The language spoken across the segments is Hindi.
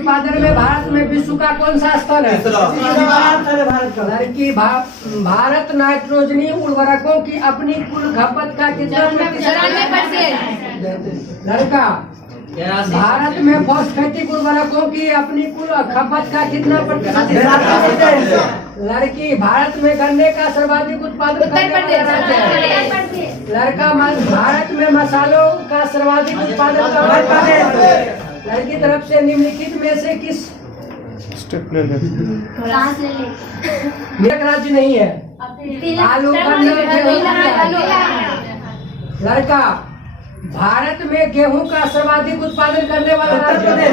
उत्पादन में भारत में विश्व का कौन सा स्थान है? लड़की भारत नाइट्रोजनी उर्वरकों की अपनी कुल खपत का कितना प्रतिशत? लड़का भारत में फॉस्फेटिक उर्वरकों की अपनी कुल खपत का कितना प्रतिशत? लड़की भारत में गन्ने का सर्वाधिक उत्पादन करने वाला राज्य है। लड़का भारत में मसालों का सर्वाधिक उत्पादन करने वाला है। लड़की तरफ से निम्नलिखित में से किस राज्य नहीं है? आलू लड़का भारत में गेहूं का सर्वाधिक उत्पादन करने वाला राज्य है।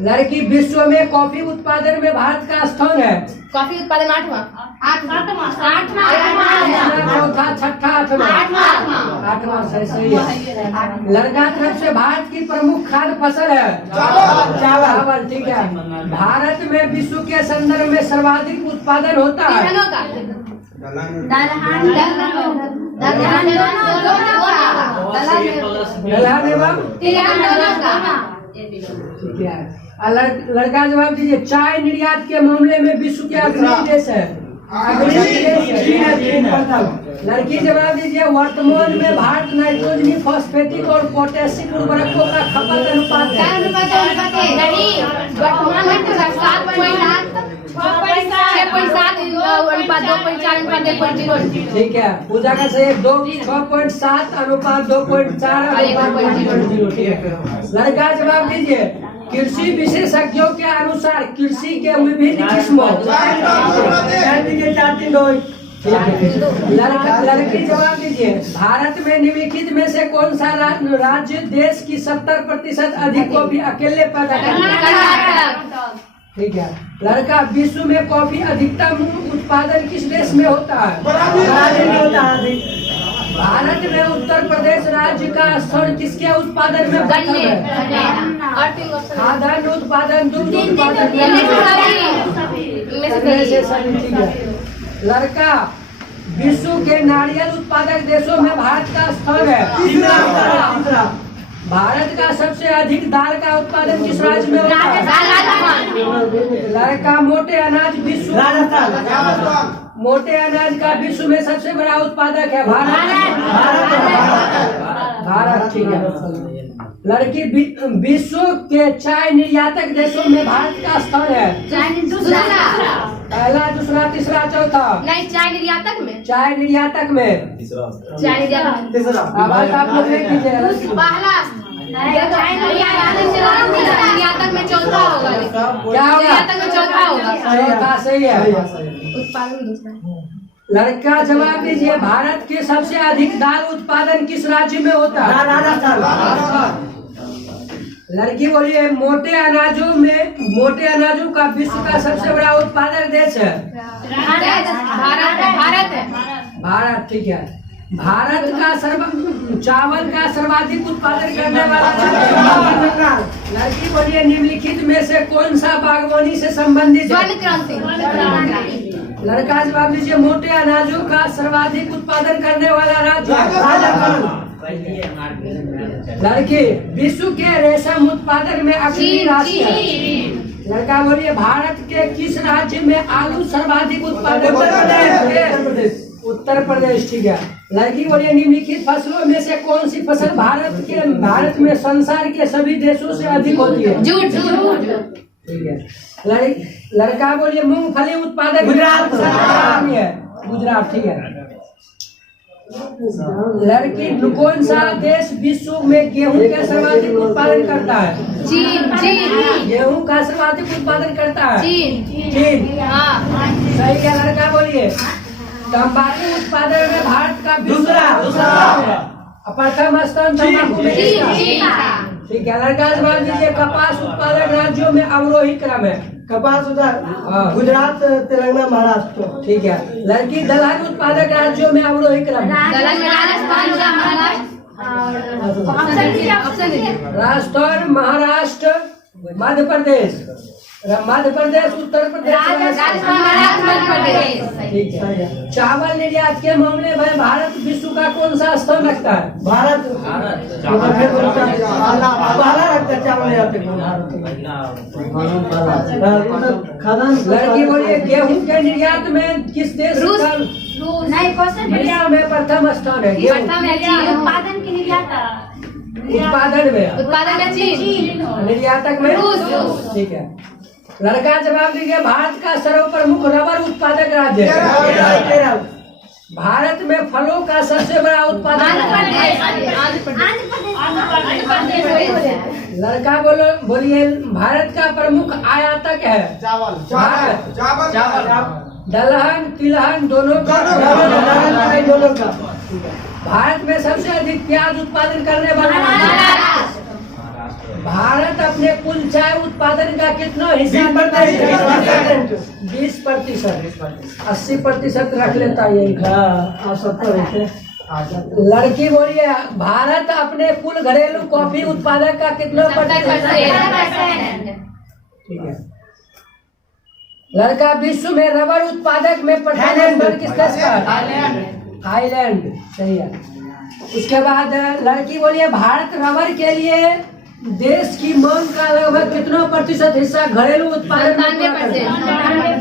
लड़की विश्व में कॉफी उत्पादन में भारत का स्थान है? कॉफी उत्पादन 8वां चौथा छठा आठवां सही है। लड़का तरफ से भारत की प्रमुख खाद्य फसल है चावल। ठीक है। भारत में विश्व के संदर्भ में सर्वाधिक उत्पादन होता है? लड़का जवाब दीजिए। चाय निर्यात के मामले में विश्व के अग्रणी देश है? लड़की जवाब दीजिए। वर्तमान में भारत नाइट्रोजनी फॉस्फेटिक और पोटेशियम उर्वरकों का खपत अनुपात ठीक है। पूजा का सही 6.7 अनुपात 2.4 लड़का जवाब दीजिए। कृषि विशेषज्ञों के अनुसार कृषि के विभिन्न किस्मों लड़की जवाब दीजिए। भारत में निम्नलिखित में से कौन सा राज्य देश की 70% अधिक कॉफी अकेले पैदा करता है? ठीक है। लड़का विश्व में कॉफी अधिकतम उत्पादन किस देश में होता है? भारत में उत्तर प्रदेश राज्य का स्थान किसके उत्पादन में खाद्यान्न उत्पादन दूध उत्पादन लड़का विश्व के नारियल उत्पादक देशों में भारत का स्थान है? भारत का सबसे अधिक दाल का उत्पादन किस राज्य में होता है? लड़का मोटे अनाज मोटे अनाज का विश्व में सबसे बड़ा उत्पादक है भारत। ठीक है। लड़की विश्व के चाय निर्यातक देशों में भारत का स्थान है? पहला दूसरा तीसरा चौथा चाय निर्यातक में तीसरा आवाज आप लोग लिख लीजिए। निर्यातक में चौथा होगा। क्या होगा? चौथा सही है। उत्पादन दूसरा। लड़का जवाब दीजिए। भारत के सबसे अधिक दाल उत्पादन किस राज्य में होता है? लड़की बोलिए। मोटे अनाजों का विश्व का सबसे बड़ा उत्पादक देश है? भारत। ठीक है। भारत का चावल का सर्वाधिक उत्पादन करने वाला लड़की बोलिए। निम्नलिखित में से कौन सा बागवानी से संबंधित है? लड़का जवाब दीजिए। मोटे अनाजों का सर्वाधिक उत्पादन करने वाला राज्य लड़की विश्व के रेशम उत्पादन में अग्रणी राज्य है? लड़का बोलिए। भारत के किस राज्य में आलू सर्वाधिक उत्पादन? उत्तर प्रदेश। ठीक है। लड़की बोलिए। निम्नलिखित फसलों में से कौन सी फसल भारत में संसार के सभी देशों से अधिक होती है? ठीक है। लड़का बोलिए। मूंगफली उत्पादन गुजरात। ठीक है। लड़की कौन सा देश विश्व में गेहूं का सर्वाधिक उत्पादन करता है? चीन। गेहूं का सर्वाधिक उत्पादन करता है? चीन। सही है। लड़का बोलिए। तंबाकू उत्पादन में भारत का दूसरा प्रथम स्थान तंबाकू में ठीक है। लड़का जवाब दीजिए। कपास उत्पादक राज्यों में अवरोही क्रम है? कपास उधर गुजरात, तेलंगाना, महाराष्ट्र। ठीक है। लड़की दलहन उत्पादक राज्यों में अवरोही क्रम? राजस्थान, महाराष्ट्र, मध्य प्रदेश। मध्य प्रदेश, उत्तर प्रदेश, राजस्थान, मध्य प्रदेश। ठीक है। चावल निर्यात के मामले में भारत विश्व का कौन सा स्थान रखता है? भारत पहला रखता है चावल निर्यात खाद्यान्न। लड़की बोलिए गेहूं के निर्यात में किस देश रूस। का नहीं, क्वेश्चन विश्व में प्रथम स्थान है? गेहूं उत्पादन की निर्यात, उत्पादन में चीन, निर्यातक में रूस। ठीक है। लड़का जवाब दीजिए, भारत का सर्वप्रमुख रबर उत्पादक राज्य है? भारत में फलों का सबसे बड़ा उत्पादक लड़का बोलिए, भारत का प्रमुख आयातक है? चावल, दलहन, तिलहन दोनों का। भारत में सबसे अधिक प्याज उत्पादन करने वाला भारत अपने कुल चाय उत्पादन का कितना हिस्सा? 20%। 80% रख लेता है यही। 70। लड़की बोलिए, भारत अपने कुल घरेलू कॉफी उत्पादक का कितना %? ठीक है। लड़का विश्व में रबर उत्पादक में प्रथम नंबर किस देश का? थाईलैंड। सही है। उसके बाद लड़की बोलिए, भारत रबर के लिए देश की मांग का लगभग कितना % हिस्सा घरेलू उत्पादन?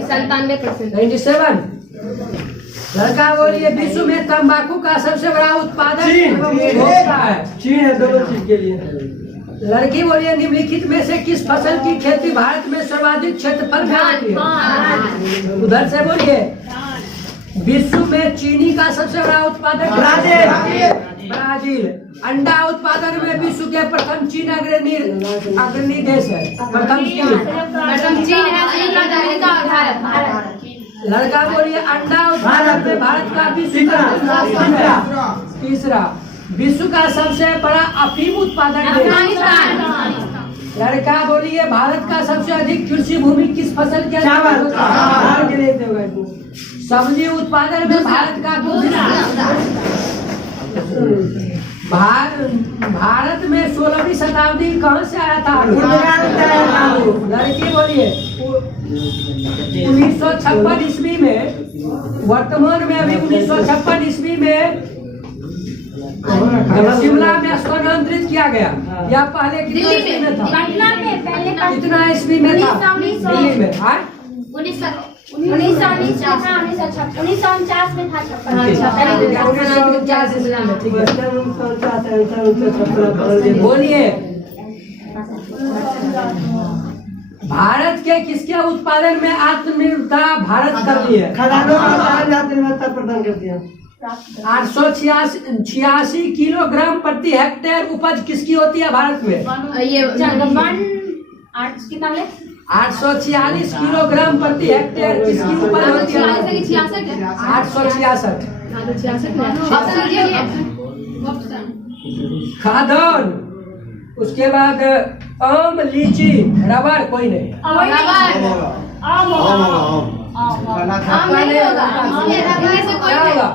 97%। 97। लड़का बोलिए, विश्व में तंबाकू का सबसे बड़ा उत्पादक उपभोक्ता है? चीन है दोनों चीज के लिए। लड़की बोलिए, निम्नलिखित में से किस फसल की खेती भारत में सर्वाधिक क्षेत्रफल में होती है? उधर से बोलिए। विश्व में चीनी का सबसे बड़ा उत्पादक ब्राजील। अंडा उत्पादन में विश्व के प्रथम चीन अग्रणी देश है? प्रथम चीन है, भारत। लड़का बोलिए, अंडा उत्पादन में भारत का विश्व का तीसरा। विश्व का सबसे बड़ा अफीम उत्पादक देश? लड़का बोलिए, भारत का सबसे अधिक कृषि भूमि किस फसल के? सब्जी उत्पादन में भारत का भारत में 16वीं शताब्दी कहाँ से आया था? लड़की बोलिए, 1956 ईस्वी में। वर्तमान में अभी 1956 ईस्वी में शिमला में स्थानांतरित किया गया, या पहले कितना ईस्वी में था? कितना ईस्वी में था दिल्ली में? 1949 में था। बोलिए, भारत के किसके उत्पादन में आत्मनिर्भरता भारत कर ली है? खदानों की आत्मनिर्भरता प्रदान करती है। 886 किलोग्राम प्रति हेक्टेयर उपज किसकी होती है भारत में? कितना 846 किलोग्राम प्रति हेक्टेयर किसकी उपज होती है? 866। खाद्यान्न। उसके बाद आम, लीची, रबर कोई नहीं।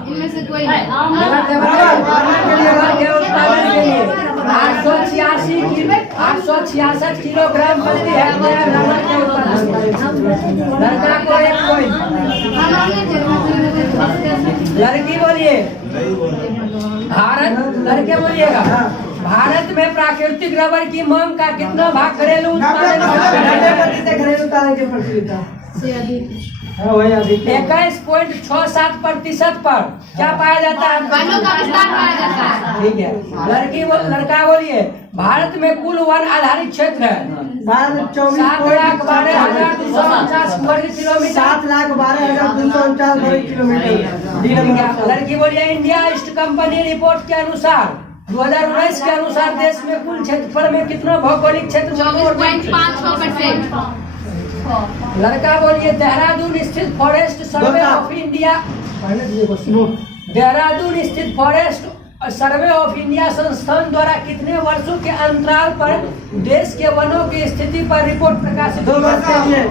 इनमें से कोई 866 किलोग्राम प्रति हेक्टेयर रबर के उत्पादन। लड़का को एक पॉइंट। लड़की बोलिए, भारत। लड़के बोलिएगा, भारत में प्राकृतिक रबर की मांग का कितना भाग घरेलू उत्पादन? 21.67% पर क्या पाया जाता है? वनों का विस्तार पाया जाता है। ठीक है। लड़का बोलिए, भारत में कुल वन आधारित क्षेत्र है? 7,12,249 वर्ग किलोमीटर। 7,12,249 वर्ग किलोमीटर। लड़की बोलिए, इंडिया ईस्ट कंपनी रिपोर्ट के अनुसार 2019 के अनुसार देश में कुल क्षेत्रफल में कितना भौगोलिक क्षेत्र? 24.56%। लड़का बोलिए, देहरादून स्थित forest survey of India. Dehradun स्थित फॉरेस्ट सर्वे ऑफ इंडिया संस्थान द्वारा कितने वर्षों के अंतराल पर देश के वनों की स्थिति पर रिपोर्ट प्रकाशित? 2 वर्ष के लिए।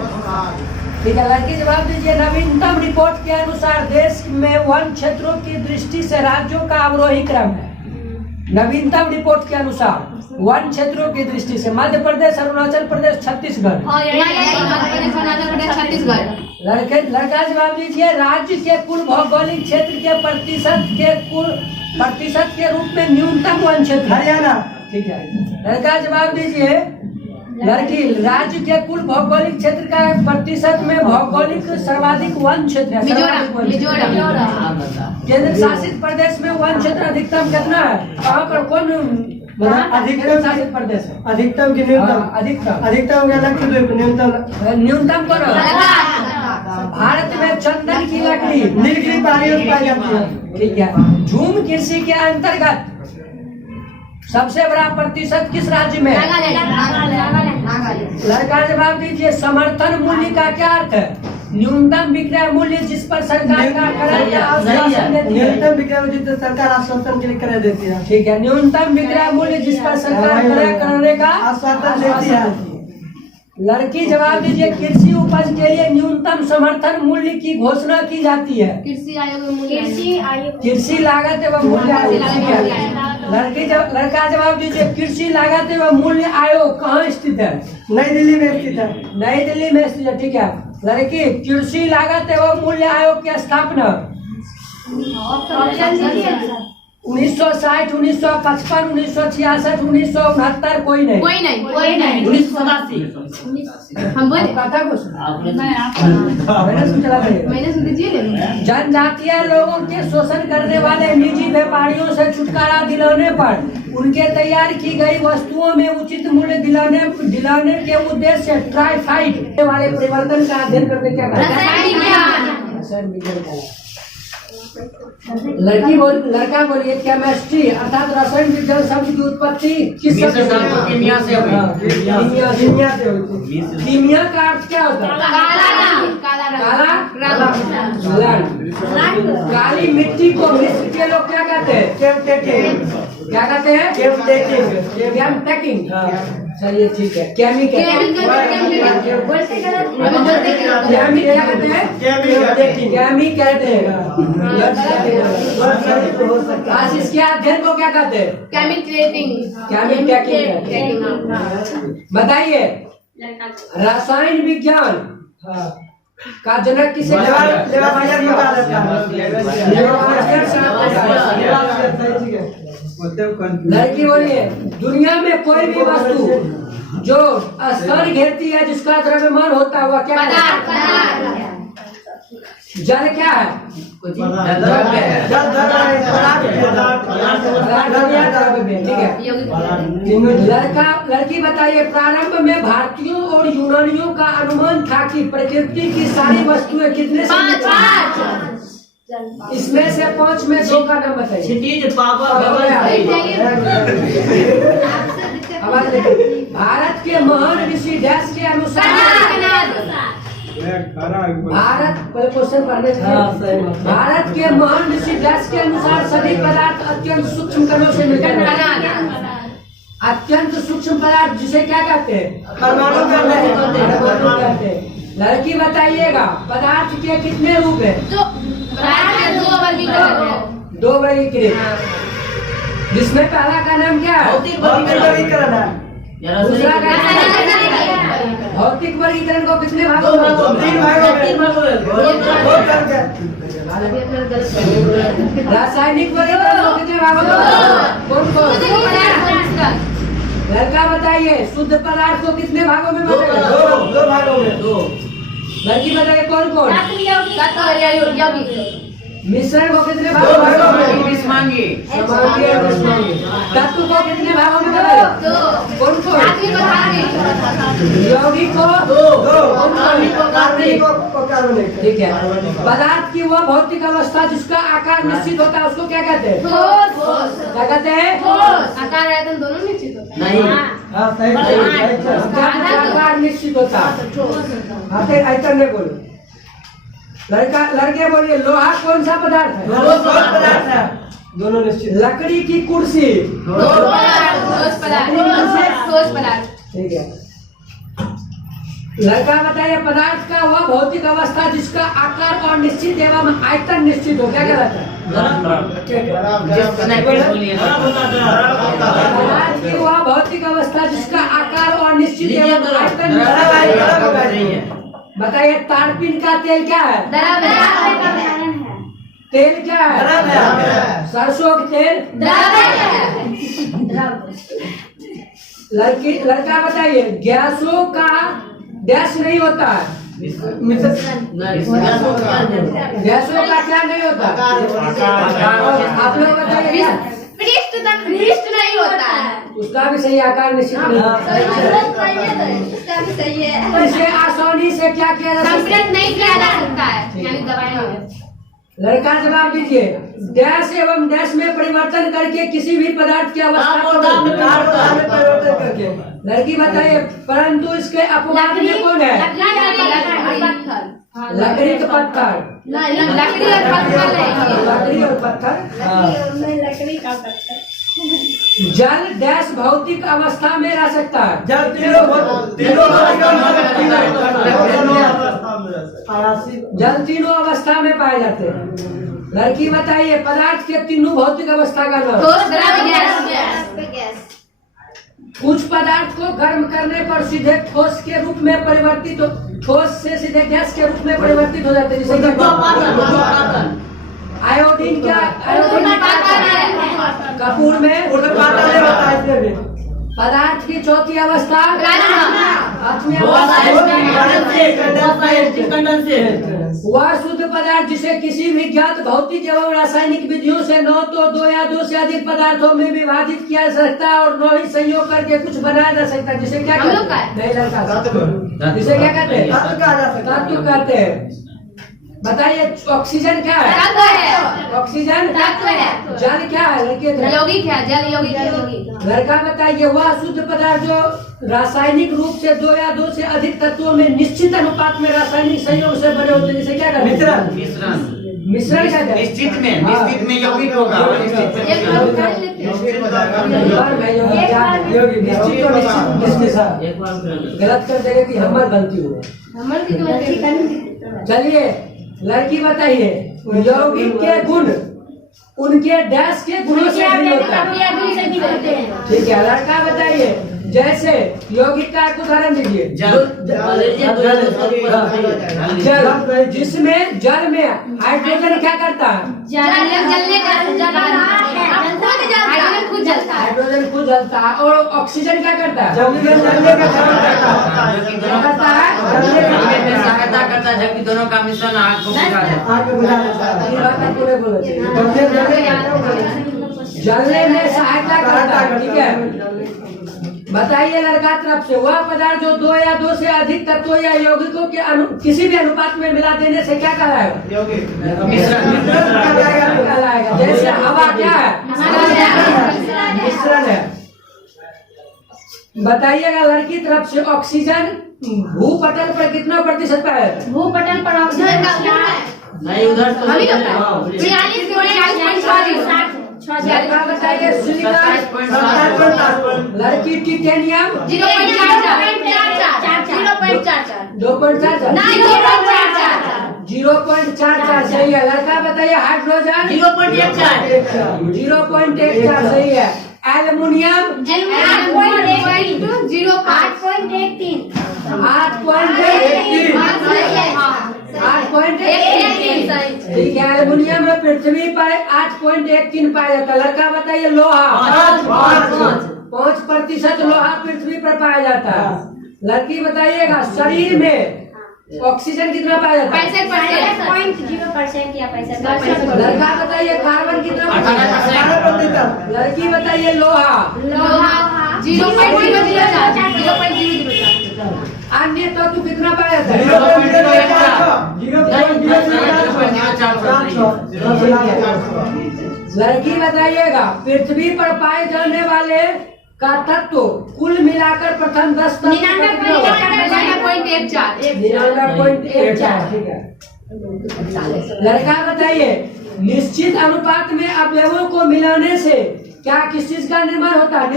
ठीक है। लड़की जवाब दीजिए, नवीनतम रिपोर्ट के अनुसार देश में वन क्षेत्रों की दृष्टि से राज्यों का अवरोही क्रम है। नवीनतम रिपोर्ट के अनुसार वन क्षेत्रों की दृष्टि से मध्य प्रदेश, अरुणाचल प्रदेश, छत्तीसगढ़। छत्तीसगढ़। लड़का जवाब दीजिए। राज्य के कुल भौगोलिक क्षेत्र के प्रतिशत के रूप में न्यूनतम वन क्षेत्र। हरियाणा। ठीक है। लड़का जवाब दीजिए। लड़की, राज्य के कुल भौगोलिक क्षेत्र का प्रतिशत में भौगोलिक सर्वाधिक वन क्षेत्र है। केंद्र शासित प्रदेश में वन क्षेत्र अधिकतम कितना है? कहाँ पर कौन अधिकतम शासित प्रदेश है? अधिकतम की न्यूनतम? अधिकतम का अलग से न्यूनतम करो। भारत में चंदन की लकड़ी नीलगिरी पहाड़ियों में पाई जाती है। ठीक है। झूम कृषि के अंतर्गत सबसे बड़ा प्रतिशत किस राज्य में? लड़का जवाब दीजिए। समर्थन मूल्य का क्या अर्थ है? न्यूनतम विक्रय मूल्य जिस पर सरकार का न्यूनतम विक्रय मूल्य जिस पर सरकार आश्वासन के लिए क्रय देती है। ठीक है। न्यूनतम विक्रय मूल्य जिस पर सरकार क्रय करने का आश्वासन देती है। लड़की जवाब दीजिए। कृषि उपज के लिए न्यूनतम समर्थन मूल्य की घोषणा की जाती है। कृषि लागत एवं मूल्य आयोग। लड़का जवाब दीजिए। कृषि लागत एवं मूल्य आयोग कहाँ स्थित है? नई दिल्ली में स्थित है। नई दिल्ली में स्थित है। ठीक है। लड़की, कृषि लागत एवं मूल्य आयोग की स्थापना 1960, 1955, 1966, 1969। कोई नहीं। 1987। हम बोले कथा को मैंने जनजातीय लोगों के शोषण करने वाले निजी व्यापारियों से छुटकारा दिलाने पर उनके तैयार की गई वस्तुओं में उचित मूल्य दिलाने के उद्देश्य से ट्राइफाइड वाले परिवर्तन का अध्ययन करने क्या रसायन विज्ञान। लड़का बोलिए। केमिस्ट्री अर्थात रसायन विज्ञान शब्द की उत्पत्ति किस शब्द से? कीमिया से होती है। कीमिया का अर्थ क्या होता है? काला। काली मिट्टी को मिस्र के लोग क्या कहते हैं? क्या कहते हैं? केमटेकिंग। चलिए ठीक है। केमिकल कहते हैं। आज इसके अध्ययन को क्या कहते हैं? केमिकल। बताइए। रसायन विज्ञान का जनक किसे? लड़की बोलिए। दुनिया में कोई भी वस्तु जो स्तर घेरती है जिसका द्रव्यमान होता है वह क्या है? जल क्या है? ठीक है। लड़की बताइए। प्रारंभ में भारतीयों और यूनानियों का अनुमान था कि प्रकृति की सारी वस्तुएं कितने से? इसमें से 5 में 2 का नाम बताइए। भारत के महान ऋषि डैश के अनुसार क्वेश्चन पढ़ने भारत के महान ऋषि डैश के अनुसार सभी पदार्थ अत्यंत सूक्ष्म कणों से मिलकर अत्यंत सूक्ष्म पदार्थ जिसे क्या कहते हैं? परमाणु कहते हैं। लड़की बताइएगा। पदार्थ के कितने रूप है? 2 वर्गीकृत। जिसमें पहला का नाम क्या है? दूसरा का भौतिक वर्गीकरण को कितने भागों में? 3 भागों रासायनिक वर्गीकरण को कितने भागों में? कौन? लड़का बताइए। शुद्ध पदार्थ को कितने भागों में? 2 भागों में। लड़की बताइए कौन कौन? मिश्रण को कितने भागों में? तत्व को कितने भागों में? कौन कौन? यौगिक को। ठीक है। पदार्थ की वह भौतिक अवस्था जिसका आकार निश्चित होता है उसको क्या कहते हैं? क्या कहते हैं? आकार आयतन दोनों निश्चित होता है। आकार निश्चित होता है। आयतन में बोलो। लड़के बोलिए। लोहा कौन सा पदार्थ है? दोनों निश्चित। लकड़ी की कुर्सी। ठीक है। लड़का बताइए। पदार्थ का वह भौतिक अवस्था जिसका आकार और निश्चित एवं आयतन निश्चित हो क्या कहलाता है? लड़की वह भौतिक अवस्था जिसका आकार और निश्चित एवं आयतन बताइए। तारपीन का तेल क्या है? तेल क्या है? सरसों का तेल। लड़का बताइए गैसों का गैस नहीं होता है। गैसों का क्या नहीं होता? आप लोग बताइए पृष्ठ नहीं होता है। उसका भी सही आकार निश्चित नहीं होता। इसे आसानी से क्या किया जा सकता है? संपीड़ित नहीं किया जा सकता है, यानी दबाएं। लड़का जवाब दीजिए। डैश एवं डैश में परिवर्तन करके किसी भी पदार्थ की अवस्था को परिवर्तन करके। लड़की बताइए परंतु इसके अपवाद में कौन है? लकड़ी का पत्थर। लकड़ी और पत्थर है। लकड़ी और पत्थर। लकड़ी का पत्थर। जल डैश भौतिक अवस्था में रह सकता है। जल जल तीनों अवस्था में पाए जाते हैं। लड़की बताइए पदार्थ के तीनों भौतिक अवस्था का नाम। ठोस, द्रव, गैस। कुछ पदार्थ को गर्म करने पर सीधे ठोस के रूप में परिवर्तित ठोस से सीधे गैस के रूप में परिवर्तित हो जाते हैं। जैसे आयोडीन क्या? कपूर में पदार्थ की चौथी अवस्था वह शुद्ध पदार्थ जिसे किसी भी ज्ञात भौतिक एवं रासायनिक विधियों से न तो दो या दो से अधिक पदार्थों में विभाजित किया जा सकता है और न ही संयोग करके कुछ बनाया जा सकता है। जिसे क्या कहते हैं? नहीं लड़का, जिसे क्या कहते हैं? तत्व कहते हैं। बताइए ऑक्सीजन क्या है? ऑक्सीजन। जल क्या है? यौगिक है, जल यौगिक। लड़का बताइए वह शुद्ध पदार्थ जो रासायनिक रूप से दो या दो से अधिक तत्वों में निश्चित अनुपात में रासायनिक संयोग से बने होते हैं। जिसे क्या कहते हैं? मिश्रण कहते हैं। निश्चित में यौगिक होगा। गलत कर देंगे कि हमारी गलती हो। चलिए लड़की बताइए यौगिक के गुण उनके डैश के गुणों से भिन्न होता है। ठीक है। लड़का बताइए जैसे यौगिक का एक उदाहरण दीजिए। जल, जिसमें जल में हाइड्रोजन क्या करता है? हाइड्रोजन खुद जलता है। और ऑक्सीजन क्या करता है? सहायता करता है, जबकि दोनों का मिश्रण आग को जलने में सहायता करता है। ठीक है। बताइए लड़का तरफ से वह पदार्थ जो दो या दो से अधिक तत्वों या यौगिकों के किसी भी अनुपात में मिला देने से क्या कहलाएगा? कहलाएगा। जैसे हवा क्या है? मिश्रण है। बताइएगा लड़की तरफ से ऑक्सीजन भूपटल पर कितना प्रतिशत पाया जाता है? भूपटल पर ऑक्सीजन का नहीं, उधर तो लड़का बताइए सिलिकॉन। लड़की टिटेनियम 0.44 सही है। लड़का बताइए हाइड्रोजन 0.14 सही है। एल्युमिनियम 8.13 ठीक है। एल्युमिनियम में पृथ्वी पर 8.13 पाया जाता है। लड़का बताइए लोहा 5% लोहा पृथ्वी पर पाया जाता है। लड़की बताइएगा शरीर में ऑक्सीजन कितना पाया जाता है? 65% या 65%। लड़का बताइए कार्बन कितना? लड़की बताइए लोहा 0.004। अन्य तत्व कितना पाया जाता है? लड़की बताइएगा पृथ्वी पर पाए जाने वाले का तत्व कुल मिलाकर प्रथम 10 99.14 ठीक है। लड़का बताइए निश्चित अनुपात में अवयवों को मिलाने से क्या किस चीज का निर्माण होता है?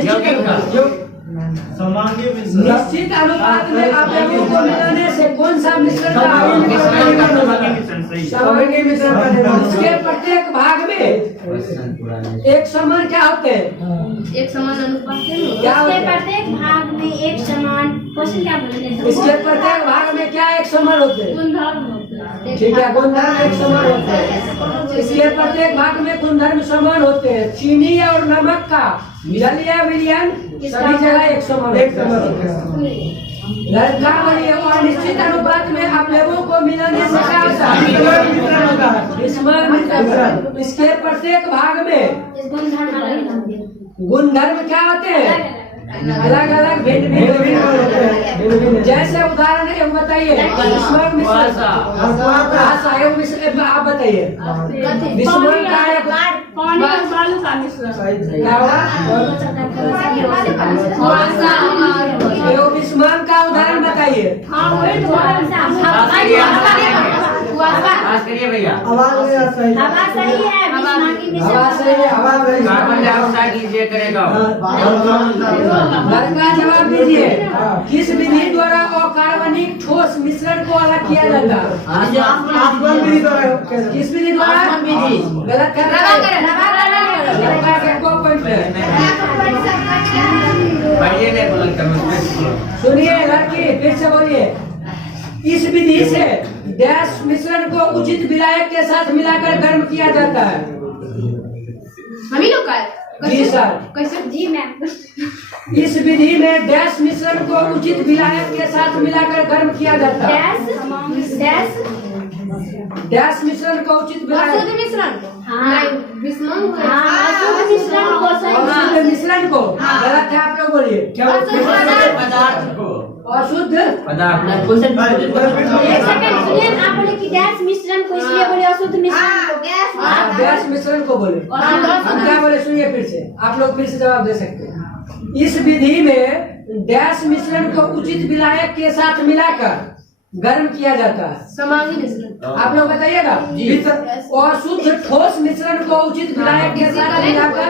समांगी मिश्रण निश्चित अनुपात में अवयवों को मिलाने से कौन सा मिश्रण का समांगी मिश्रण का निर्माण इसके प्रत्येक भाग में एक समान क्या होते हैं? एक समान अनुपात है ना? क्या होते इसके हैं? प्रत्येक भाग में एक समान क्वेश्चन क्या बोले इसके प्रत्येक भाग में क्या एक समान होते हैं? गुणधर्म होता है। ठीक है, गुणधर्म एक समान होते हैं। इसके प्रत्येक भाग में गुणधर्म समान होते हैं। चीनी और नमक का जलीय विलयन सभी जगह एक समान होते हैं। लड़का बोलिए और निश्चित अनुपात में अवयवों को मिलाने से क्या होता है? इसमें मिश्रण। इसके प्रत्येक भाग में इस गुणधर्म अलग गुणधर्म क्या होते हैं? अलग अलग भिन्न भिन्न होते हैं। जैसे उदाहरण एक बताइए। इसमें मिश्रण आशा एवं मिश्रण आप बताइए। विस्मरण का एक पानी और बालू का मिश्रण क्या हुआ? एवं विस्मरण का उदाहरण बताइए। हाँ वही तो पास करिए भैया। आवाज नहीं आ सही हवा सही है विस्माकी हवा मिश्रण से ये हवा में कार्बन डाइऑक्साइड लीजिए करेगा। लड़का जवाब दीजिए। किस विधि द्वारा अकार्बनिक ठोस मिश्रण को अलग किया जाता है? आसमान भी तो है किस विधि द्वारा? गलत कर रहा है। लड़का के को पॉइंट है। पढ़िए नहीं बोलते हैं। सुनिए लड़की फिर से बोलिए। इस विधि से डैश मिश्रण को उचित विलायक के साथ मिलाकर गर्म किया जाता है। हम ही लोग का है। जी सर। कैसे? जी मैम इस विधि में डैश मिश्रण को उचित विलायक के साथ मिलाकर गर्म किया जाता है। डैश डैश डैश मिश्रण को उचित विलायक अशुद्ध मिश्रण को? हाँ। नहीं, विस्मरण को है। हाँ अशुद्ध मिश्रण को सही अशुद्ध मिश्रण को गलत है। आप लोग बोलिए क्या? पदार्थ को अशुद्ध पदार्थ एक सेकंड सुनिए आप बोले कि डैश मिश्रण को इसलिए बोले अशुद्ध मिश्रण को आप डैश मिश्रण को बोले। हम क्या बोले सुनिए फिर से। आप लोग फिर से जवाब दे सकते हैं। इस विधि में डैश मिश्रण को उचित विलायक के साथ मिलाकर गर्म किया जाता है। समांगी मिश्रण। आप लोग बताइएगा। अशुद्ध ठोस मिश्रण को उचित विलायक के साथ मिलाकर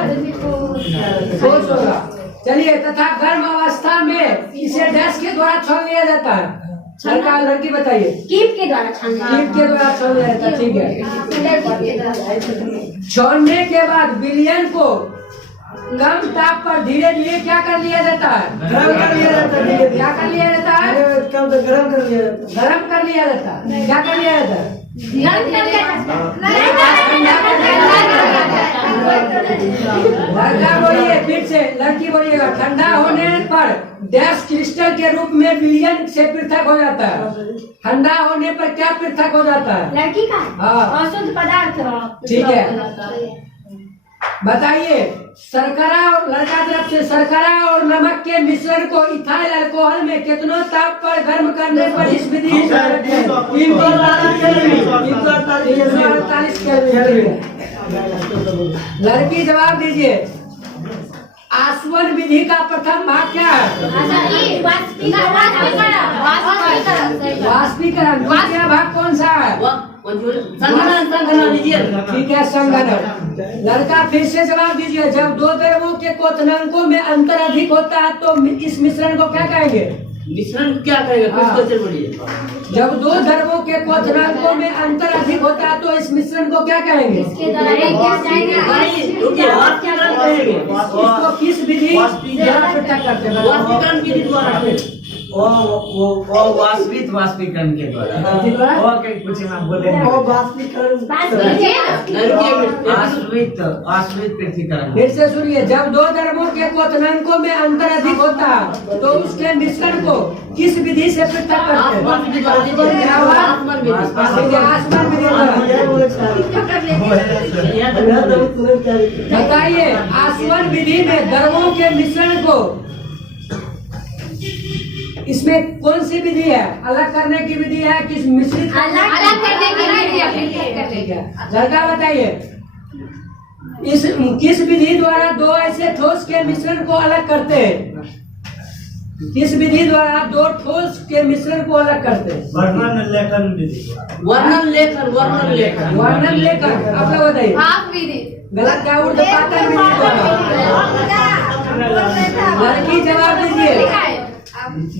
ठोस होगा। चलिए तथा गर्म अवस्था में इसे डैश के द्वारा छान लिया जाता है। लड़का लड़की बताइए। कीप के द्वारा छानना कीप के द्वारा छान लिया जाता है। ठीक है। छोड़ने के बाद विलयन को कम ताप पर धीरे धीरे क्या कर लिया जाता है? गरम कर लिया जाता है क्या कर लिया जाता है? कम तो गरम कर लिया जाता है गरम कर लिया जाता है। क्या कर लिया जाता है? लड़का बोलिए फिर से। लड़की बोलिएगा। ठंडा होने पर डैश क्रिस्टल के रूप में विलयन से पृथक हो जाता है। ठंडा होने पर क्या पृथक हो जाता है? लड़की का हाँ। अशुद्ध पदार्थ ठीक है। बताइए। शर्करा और लड़का तरफ से शर्करा और नमक के मिश्रण को इथाइल अल्कोहल में कितनों ताप पर गर्म करने पर इस विधि 348 केल्विन। लड़की जवाब दीजिए। आसवन विधि का प्रथम भाग क्या है? वाष्पीकरण। दूसरा भाग कौन सा है? ठीक है, संघनन। लड़का फिर से जवाब दीजिए। जब दो द्रवों के क्वथनांकों में अंतर अधिक होता है तो इस मिश्रण को क्या कहेंगे? मिश्रण क्या करेगा? कुछ बोलिए। जब दो द्रवों के क्वथनांकों में अंतर अधिक होता है तो इस मिश्रण को क्या कहेंगे? इसको किस विधि द्वारा पृथक करते हैं? वाष्पीकरण के द्वारा। ओके कुछ ना बोले। आश्रित पृथक्करण। फिर से सुनिए। जब दो द्रवों के क्वथनांकों में अंतर अधिक होता है तो उसके मिश्रण को किस विधि से पृथक करते हैं? क्या हुआ? आसमान विधि द्वारा। बताइए। आसवन विधि में द्रवों के मिश्रण को इसमें कौन सी विधि है? अलग करने की विधि है कि मिश्रित? अलग करने की विधि है। लड़का बताइए। इस किस विधि द्वारा दो ऐसे ठोस के मिश्रण को अलग करते हैं? किस विधि द्वारा दो ठोस के मिश्रण को अलग करते हैं? वर्णन लेखन विधि। वर्णन लेखन। वर्णन लेखन। वर्णन लेखन। आप लोग बताइए। भाप विधि। गलत क्या? ऊर्ध्वपातन विधि द्वारा। लड़की जवाब दीजिए। लिखा है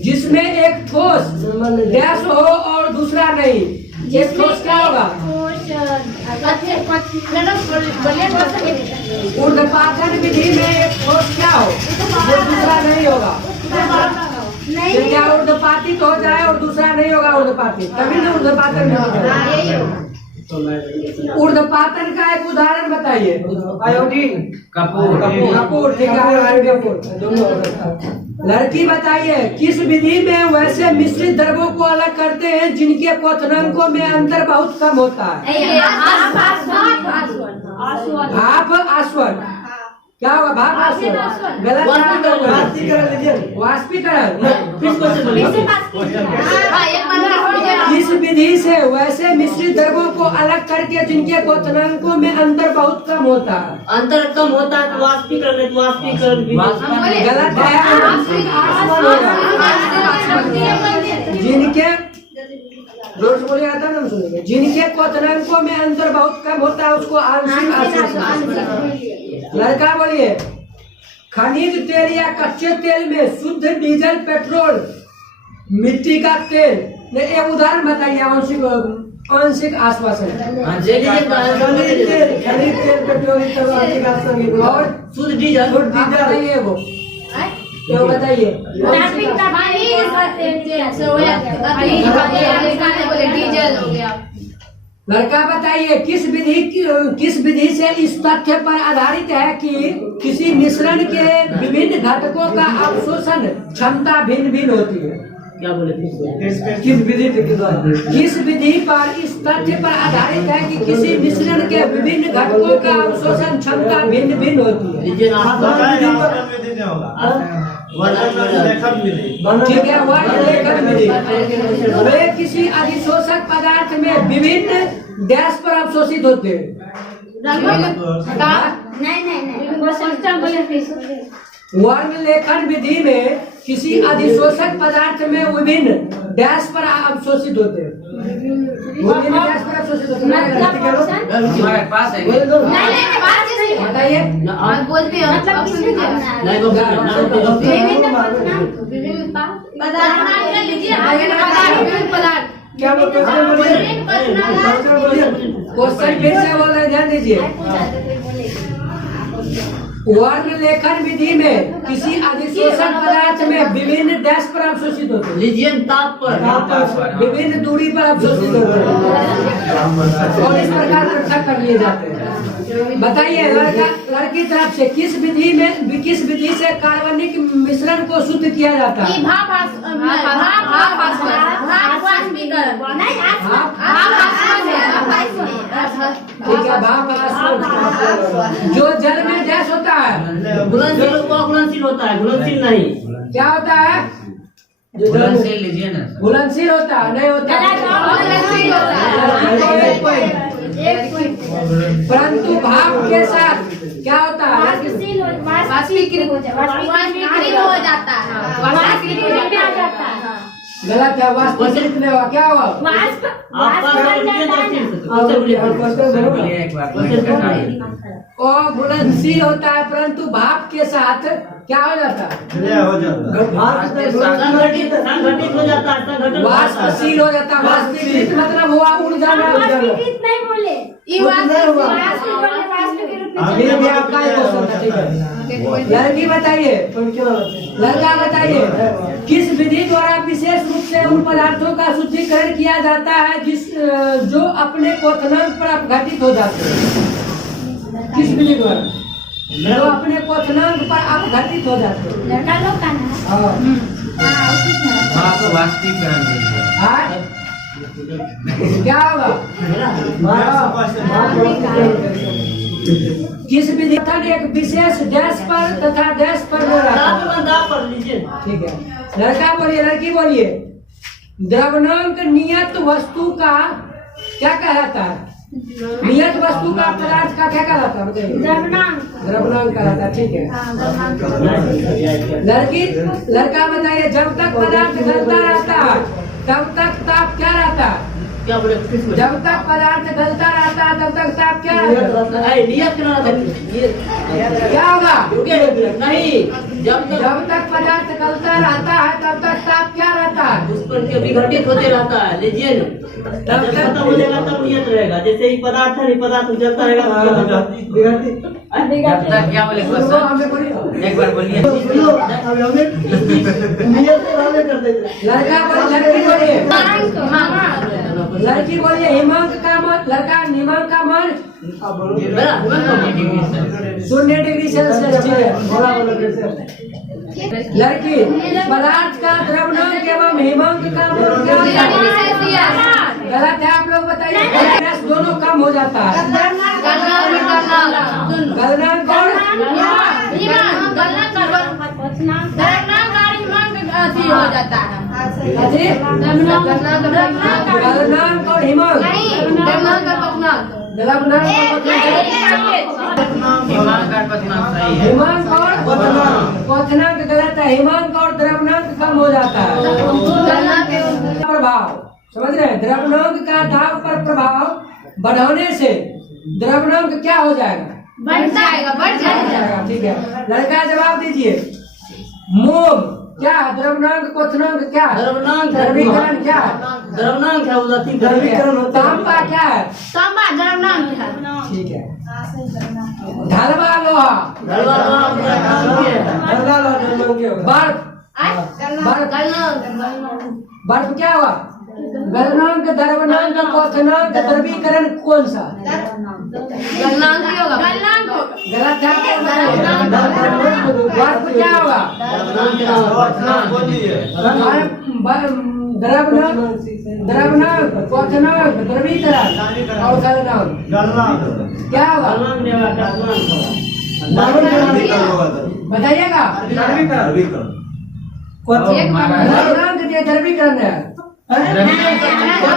जिसमें एक ठोस डैश हो और दूसरा नहीं, एक ठोस क्या होगा? ऊर्ध्वपातन विधि में एक ठोस क्या हो जो दूसरा नहीं होगा? तो क्या ऊर्ध्वपातित हो जाए और दूसरा नहीं होगा ऊर्ध्वपातित, तभी ना ऊर्ध्वपातन में होगा। ऊर्ध्वपातन का एक उदाहरण बताइए। आयोडीन। कपूर, ठीक है, आयोडीन कपूर दोनों। लड़की बताइए, किस विधि में वैसे मिश्रित द्रव्यों को अलग करते हैं जिनके क्वथनांकों में अंतर बहुत कम होता है? भाप आस्वन। क्या होगा? भाप आस्वन गलत। वाष्पीकरण लीजिए। वाष्पीकरण। हाँ किस विधि से वैसे मिश्रित द्रव्यों को अलग करके जिनके क्वथनांकों में अंतर बहुत कम होता है? अंतर कम होता है तो वाष्पीकरण है, तो वाष्पीकरण भी गलत है। जिनके जोर से बोलिएगा तब हम सुनेंगे। जिनके क्वथनांकों में अंतर बहुत कम होता है उसको आंशिक आश्वासन। लड़का बोलिए, खनिज तेल या कच्चे तेल में शुद्ध डीजल, पेट्रोल, मिट्टी का तेल, एक उदाहरण बताइए। आंशिक आश्वासन। खनिज तेल, पेट्रोल, आंशिक आश्वासन और शुद्ध डीजल। बताइए वो क्या बताइए। डीजल हो गया। लड़का बताइए, किस विधि से इस तथ्य पर आधारित है कि किसी मिश्रण के विभिन्न घटकों का अवशोषण क्षमता भिन्न भिन्न होती है? क्या बोले? किस विधि पर इस तथ्य पर आधारित है कि किसी मिश्रण के विभिन्न घटकों का अवशोषण क्षमता भिन्न भिन्न होती है? ठीक है, वर्णलेखन विधि। वे किसी अधिशोषक पदार्थ में विभिन्न डैश पर अवशोषित होते हैं। वर्णलेखन विधि में किसी अधिशोषक पदार्थ में विभिन्न डैश पर अवशोषित होते हैं। विभिन्न डैश पर अवशोषित होते हैं। बताइए। क्या क्वेश्चन फिर से बोल रहे, ध्यान दीजिए। वर्णलेखन विधि में किसी अधिशोषक पदार्थ में विभिन्न डैश पर अवशोषित होते हैं। लीजिए ताप पर विभिन्न दूरी पर अवशोषित होते हैं और इस प्रकार रक्षा कर लिए जाते हैं। बताइए, लड़की तरफ से किस विधि से कार्बनिक मिश्रण को शुद्ध किया जाता है? ठीक है, भाप आस्वन। जो जल में डैश होता है घुलनशील होता है, घुलनशील नहीं। क्या होता है? जो घुलनशील लीजिए ना। घुलनशील होता है, नहीं होता। परंतु भाप के साथ क्या होता है? वाष्पीकृत हो जाता है। गलत है, वाष्पीकृत नहीं हुआ। क्या हुआ? और घुलनशील होता है, परंतु भाप के साथ क्या हो जाता है? संगठित हो जाता है। वाष्पशील हो जाता है। वाष्पीकृत मतलब हुआ उड़ जाना। लड़की बताइए, लड़का बताइए, किस विधि द्वारा विशेष रूप से उन पदार्थों का शुद्धिकरण किया जाता है जो अपने क्वथनांक पर अपघटित हो जाते हैं? किस विधि द्वारा जो अपने क्वथनांक पर अपघटित हो जाते हैं? वाष्पीकरण क्या होगा? किस विधि एक विशेष डैश पर तथा डैश पर हो रहा है? ठीक है, लड़का बोलिए, लड़की बोलिए। द्रव्यनांक नियत वस्तु का क्या कहलाता है? नियत वस्तु का पदार्थ का क्या कहलाता है? द्रव्यनांक कहलाता है। ठीक है, लड़का बताइए, जब तक पदार्थ गलता रहता है तब तक ताप क्या रहता है? क्या बोले? जब तक पदार्थ गलता रहता है तब तक ताप क्या रहता है? क्या होगा? नहीं जब तक पदार्थ गलता रहता है तब तक ताप क्या रहता है? उस पर के विघटित होते रहता है, लीजिए ना। जब खत्म हो जाएगा तब नियत रहेगा। जैसे ही पदार्थ है, पदार्थ जलता रहेगा। जब तक क्या बोले सुनो, हमें बोलिए। एक बार बोलिए। लड़का बोलिए, लड़की बोलिए। लड़की बोलिए हिमांक का मन, लड़का निमांक का मन 0 डिग्री सेल्सियस। ठीक है। लड़की पदार्थ का द्रव्यमान एवं हिमांक का मन क्या होता है? गलत है, आप लोग बताइए। गैस दोनों कम हो जाता है। गलनांक और हो जाता है। गलनांक और हिमांक। द्रव्यमान हिमांक और पतनांक सही है। हिमांक और क्वथनांक गलत है। हिमांक और द्रव्यनांक कम हो जाता है। प्रभाव समझ रहे हैं? द्रव्यनांक का दाब पर प्रभाव बढ़ाने से द्रव्यनांक क्या हो जाएगा? बढ़ जाएगा। ठीक है। लड़का जवाब दीजिए। मोम क्या? द्रव्यनांक क्वथनांक क्या? द्रवीकरण क्या? द्रव्यनांक है, उदासी द्रवीकरण। तांबा क्या है? तांबा द्रव्यनांक है। ठीक है। ढलवा लोहा। बर्फ क्या हुआ? गलनांक, द्रव्यनांक, क्वथनांक, द्रवीकरण कौन सा? गलनांक ही होगा। गलनांक गलत है। बर्फ क्या होगा? द्रव्यनांक, क्वथनांक, द्रवीकरण और गलनांक क्या होगा? बताइएगा। द्रव्यनांक द्रवीकरण है।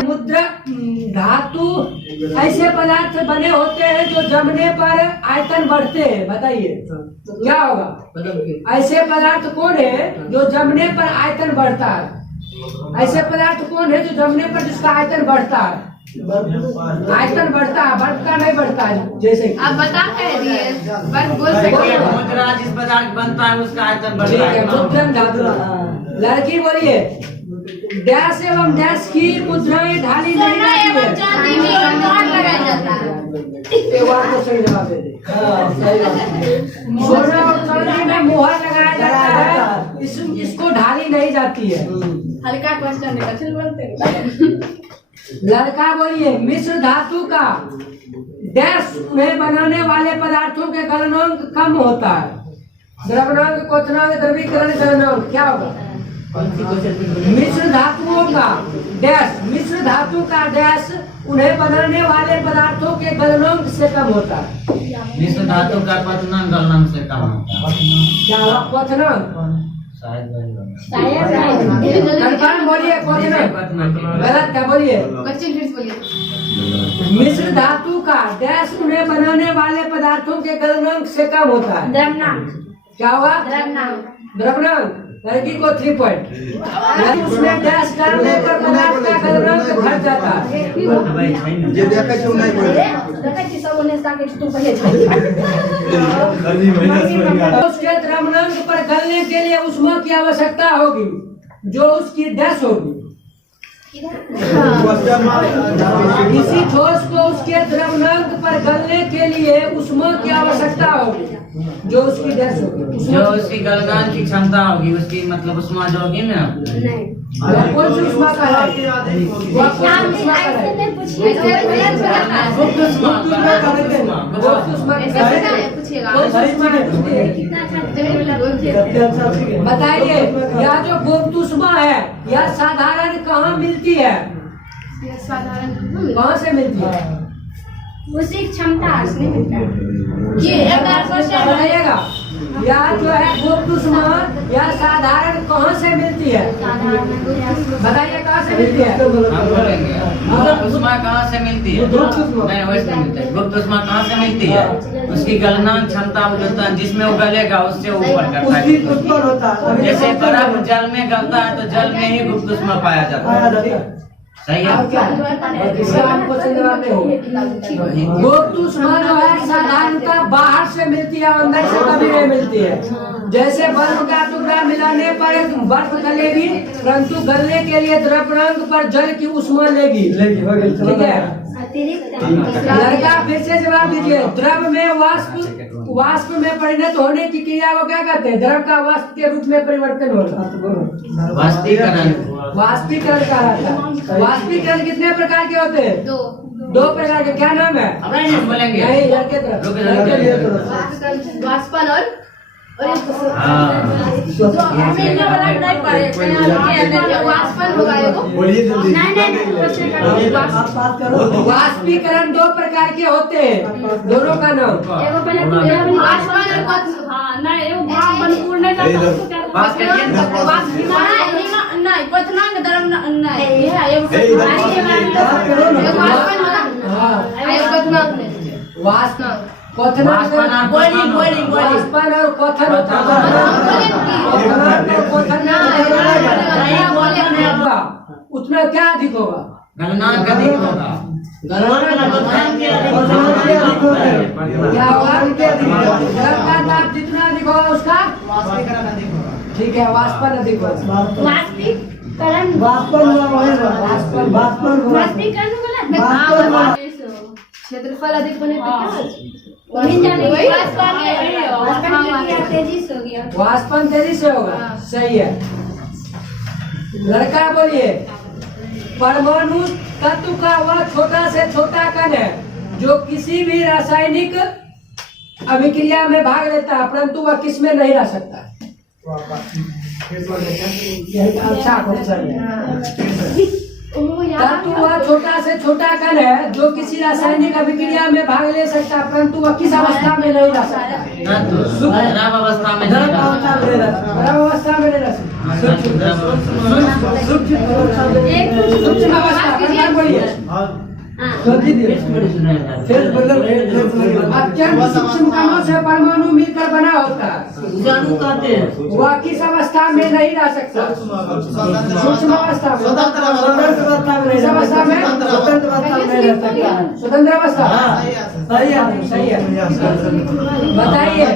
मुद्रा धातु ऐसे पदार्थ बने होते हैं जो जमने पर आयतन बढ़ते हैं। बताइए क्या होगा? ऐसे पदार्थ कौन है जो जमने पर आयतन बढ़ता है? ऐसे पदार्थ कौन है जो जमने पर जिसका आयतन बढ़ता है? आयतन बढ़ता है, बर्फ का नहीं बढ़ता है। जैसे आप बता कर दिए, बस बोल सकते हैं। मुद्रा जिस पदार्थ बनता है उसका आयतन बढ़ता ठीक है। है। मुद्रण धातु। लड़की बोलिए डैश एवं डैश की मुद्राएं ढाली नहीं सोना जाती एवं है। चांदी में मुहर लगाया जाता है। एक बार तो सही जवाब दे दे। सोना और चांदी में मुहर लगाया जाता है। इसको ढाली नहीं जाती है। हल्का क्वेश्चन है, चल बोलते। लड़का बोलिए मिश्र धातु का डैश में बनाने वाले पदार्थों के गलनांक कम होता है। द्रव्यनांक, क्वथनांक, द्रवीकरण, गलनांक क्या होगा? मिश्र धातुओं का डैश, मिश्र धातु का डैश उन्हें बनाने वाले पदार्थों के गलनांक से कम होता है। मिश्र धातु का पतनांक गलनांक से कम होता है। क्या हुआ? क्वथनांक शायद वही होगा। कंफर्म बोलिए। क्वथनांक गलत है, बोलिए। क्वेश्चन फिर से बोलिए। मिश्र धातु का डैश उन्हें बनाने वाले पदार्थों के गलनांक से कम होता है। द्रव्यनांक। क्या हुआ? द्रव्यनांक। द्रव्यनांक। लड़की को 3 पॉइंट। उसमें डैश डालने पर पदार्थ का गलनांक घट जाता है। उसके द्रव्यनांक पर गलने के लिए ऊष्मा की आवश्यकता होगी जो उसकी डैश होगी। किसी ठोस को उसके द्रव्यनांक पर गलने के लिए ऊष्मा की आवश्यकता होगी जो उसकी डैश होगी। जो उसकी गलनांक की क्षमता होगी, उसकी मतलब ऊष्मा जो होगी ना। वह कौन सी ऊष्मा का है? वह कौन सी ऊष्मा का है? गुप्त ऊष्मा। गुप्त ऊष्मा ऐसे पता है, पूछिएगा। कौन सी ऊष्मा है? बताइए यह जो गुप्त ऊष्मा है यह साधारण कहाँ मिलती है? साधारण कहाँ से मिलती है? उसी क्षमता से मिलता है। ये एक बार क्वेश्चन बताइएगा यह जो है गुप्त ऊष्मा यह साधारण कहाँ से मिलती है? बताइए कहाँ से मिलती है? हम बोलेंगे गुप्त ऊष्मा कहाँ से मिलती है? नहीं, वैसे नहीं मिलती है। गुप्त ऊष्मा कहाँ से मिलती है? उसकी गलनांक क्षमता जो जिसमें वो गलेगा उससे ऊपर करता है। जैसे बर्फ जल में गलता है तो जल में ही गुप्त ऊष्मा पाया जाता है। सही है। और क्या इससे आपको जवाब हो गुप्त ऊष्मा जो है साधारणतः बाहर से मिलती है, अंदर से कभी नहीं मिलती है। जैसे बर्फ का टुकड़ा मिलाने पर बर्फ गलेगी, परंतु गलने के लिए द्रव्यांक पर जल की ऊष्मा लेगी। ठीक है, लड़का फिर से जवाब दीजिए। द्रव में वाष्प में परिणत होने की क्रिया को क्या कहते हैं? द्रव का वाष्प के रूप में परिवर्तन होना। वाष्पीकरण। वाष्पीकरण कहलाता है। वाष्पीकरण कितने प्रकार के होते हैं? दो प्रकार के। क्या नाम है? बोलेंगे नहीं, लड़के तरफ। वाष्पन और वाष्पन होगा एगो। वाष्पीकरण दो प्रकार के होते हैं, दोनों का नाम। वाष्पन और नहीं क्वथनांक द्रव नहीं है एगो वाष्पन होगा एगो क्वथनांक नहीं वाष्प क्वथन वाष्पन और क्वथन होता है। उतना क्या अधिक होगा? गलनांक अधिक होगा। क्या होगा? जल का ताप जितना अधिक होगा उसका ठीक है, वाष्पन अधिक होगा। क्षेत्रफल अधिक बने वाष्पन तेजी से होगा। सही है। लड़का बोलिए। परमाणु तत्व का वह छोटा से छोटा कण है जो किसी भी रासायनिक अभिक्रिया में भाग लेता है, परंतु वह किस में नहीं रह सकता। अच्छा क्वेश्चन है। तत्व वह छोटा से छोटा कण है जो किसी रासायनिक अभिक्रिया में भाग ले सकता है, परंतु वह किस अवस्था में नहीं रह सकता। द्रव अवस्था में नहीं रह सकता। द्रव अवस्था में नहीं रह सकता। सूक्ष्म अवस्था बोलिए। अत्यंत सूक्ष्म कणों से परमाणु मिलकर बना होता है, अणु कहते हैं। वह किस अवस्था में नहीं रह सकता? सूक्ष्म अवस्था में। किस अवस्था में? स्वतंत्र अवस्था। सही है, सही है। बताइए।